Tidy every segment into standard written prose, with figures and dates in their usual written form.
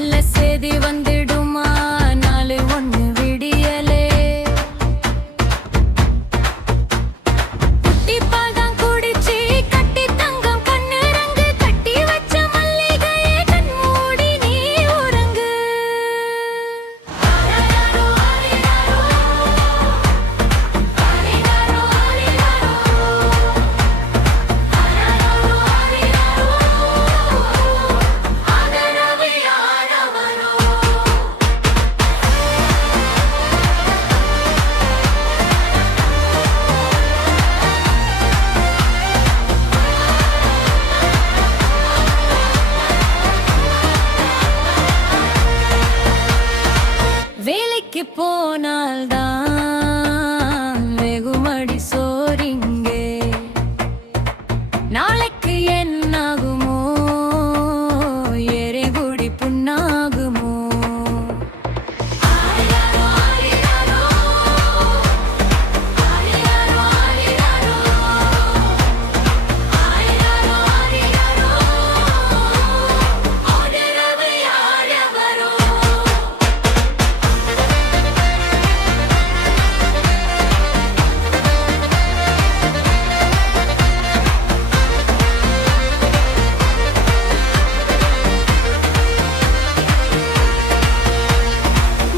நல்ல செய்தி வந்துடுமா நாலு ஒண்ணு விடியலே குட்டிப்பால் தான் குடிச்சு கட்டி தங்கம் கண்ணுறங்கு கட்டி வச்ச மல்லிகையே கண் மூடி நீ உறங்கு ஆரிராரோ ஆரிராரோ ஆரிராரோ ஆரிராரோ ஆரிராரோ ஆதரவு யாரவரோ வேலைக்கு போனால்தான் வெகுமடி சோரிங்கே நாளைக்கு என்னாகுமோ எரிகுடி புண்ணாகுமோ ஆரிராரோ ஆரிராரோ ஆரிராரோ ஆரிராரோ ஆரிராரோ ஆரிராரோ ஆதரவு யாரவரோ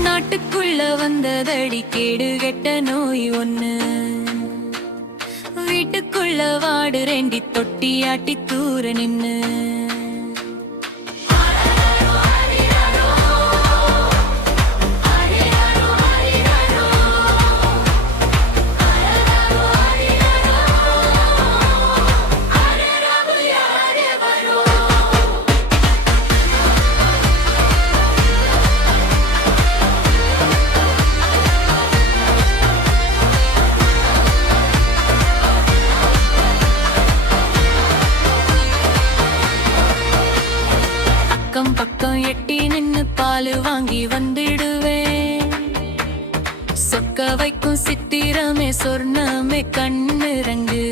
நாட்டுக்குள்ள வந்ததடி கேடு கெட்ட நோய் ஒண்ணு வீட்டுக்குள்ள வாடுறேண்டி தொட்டியாட்டி தூர நின்னு அக்கம் பக்கம் எட்டி நின்னு பாலு வாங்கி வந்துடுவேன் சொக்க வைக்கும் சித்திரமே சொர்ணமே கண்ணிறங்கு